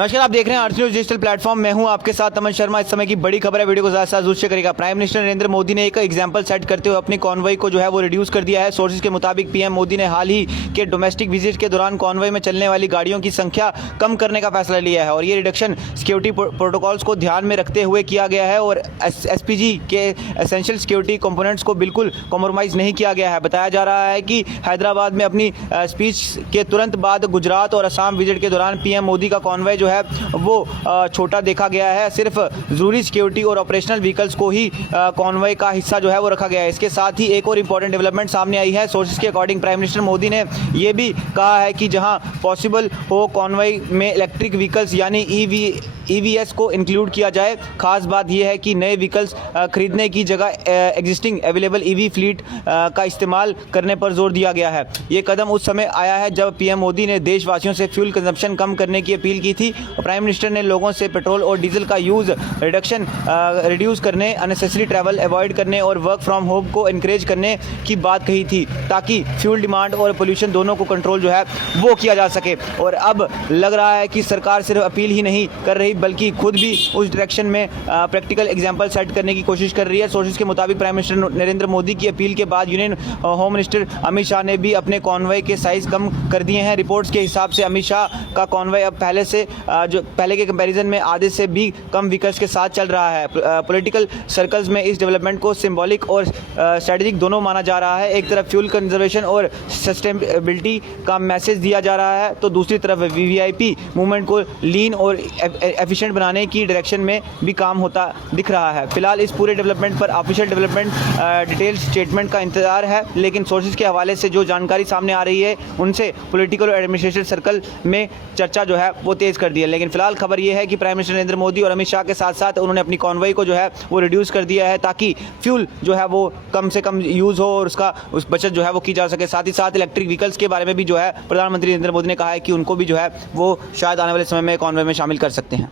नमस्कार, आप देख रहे हैं अर्थ न्यूज डिजिटल प्लेटफॉर्म। मैं हूं आपके साथ अमन शर्मा। इस समय की बड़ी खबर है, वीडियो को ज़्यादा जरूर शेयर करेगा। प्राइम मिनिस्टर नरेंद्र मोदी ने एक एग्जांपल सेट करते हुए अपनी कॉन्वॉय को जो है वो रिड्यूस कर दिया है। सोर्सेज के मुताबिक पीएम मोदी ने हाल ही के डोमेस्टिक विजिट के दौरान कॉन्वॉय में चलने वाली गाड़ियों की संख्या कम करने का फैसला लिया है और ये रिडक्शन सिक्योरिटी प्रोटोकॉल्स को ध्यान में रखते हुए किया गया है और एसपीजी के एसेंशियल सिक्योरिटी कंपोनेंट्स को बिल्कुल कॉम्प्रोमाइज़ नहीं किया गया है। बताया जा रहा है कि हैदराबाद में अपनी स्पीच के तुरंत बाद गुजरात और असम विजिट के दौरान पीएम मोदी का कॉन्वॉय जो है वो छोटा देखा गया है। सिर्फ ज़रूरी सिक्योरिटी और ऑपरेशनल व्हीकल्स को ही कॉन्वॉय का हिस्सा जो है वो रखा गया है। इसके साथ ही एक और इम्पॉर्टेंट डेवलपमेंट सामने आई है। सोर्सेज के अकॉर्डिंग प्राइम मिनिस्टर मोदी ने ये भी कहा है कि जहां पॉसिबल हो कॉन्वॉय में इलेक्ट्रिक व्हीकल्स यानी ईवीएस को इंक्लूड किया जाए। खास बात यह है कि नए व्हीकल्स खरीदने की जगह एग्जिस्टिंग अवेलेबल ईवी फ्लीट का इस्तेमाल करने पर जोर दिया गया है। ये कदम उस समय आया है जब पीएम मोदी ने देशवासियों से फ्यूल कंजप्शन कम करने की अपील की थी। प्राइम मिनिस्टर ने लोगों से पेट्रोल और डीजल का यूज़ रिड्यूस करने, अननेसेसरी ट्रैवल अवॉइड करने और वर्क फ्रॉम होम को इनकरेज करने की बात कही थी ताकि फ्यूल डिमांड और पोल्यूशन दोनों को कंट्रोल जो है वो किया जा सके। और अब लग रहा है कि सरकार सिर्फ अपील ही नहीं कर रही बल्कि खुद भी उस डायरेक्शन में प्रैक्टिकल एग्जांपल सेट करने की कोशिश कर रही है। सोर्सेज के मुताबिक प्राइम मिनिस्टर नरेंद्र मोदी की अपील के बाद union home minister Amit Shah ने भी अपने कॉन्वॉय के साइज कम कर दिए हैं। रिपोर्ट्स के हिसाब से अमित शाह का कॉन्वॉय अब पहले के कंपैरिजन में आधे से भी कम व्हीकल्स के साथ चल रहा है। पॉलिटिकल सर्कल्स में इस डेवलपमेंट को सिंबॉलिक और स्ट्रेटेजिक दोनों माना जा रहा है। एक तरफ फ्यूल कंजर्वेशन और सस्टेनेबिलिटी का मैसेज दिया जा रहा है तो दूसरी तरफ वीवीआईपी मूवमेंट को लीन और एफिशिएंट बनाने की डायरेक्शन में भी काम होता दिख रहा है। फिलहाल इस पूरे डेवलपमेंट पर ऑफिशियल डेवलपमेंट डिटेल स्टेटमेंट का इंतजार है, लेकिन सोर्सेज के हवाले से जो जानकारी सामने आ रही है उनसे पॉलिटिकल और एडमिनिस्ट्रेशन सर्कल में चर्चा जो है वो तेज़ कर दी है। लेकिन फिलहाल खबर ये है कि प्राइम मिनिस्टर नरेंद्र मोदी और अमित शाह के साथ साथ उन्होंने अपनी कॉन्वॉय को जो है वो रिड्यूस कर दिया है ताकि फ्यूल जो है वो कम से कम यूज़ हो और उस बचत जो है वो की जा सके। साथ ही साथ इलेक्ट्रिक व्हीकल्स के बारे में भी जो है प्रधानमंत्री नरेंद्र मोदी ने कहा है कि उनको भी जो है वो शायद आने वाले समय में कॉन्वॉय में शामिल कर सकते हैं।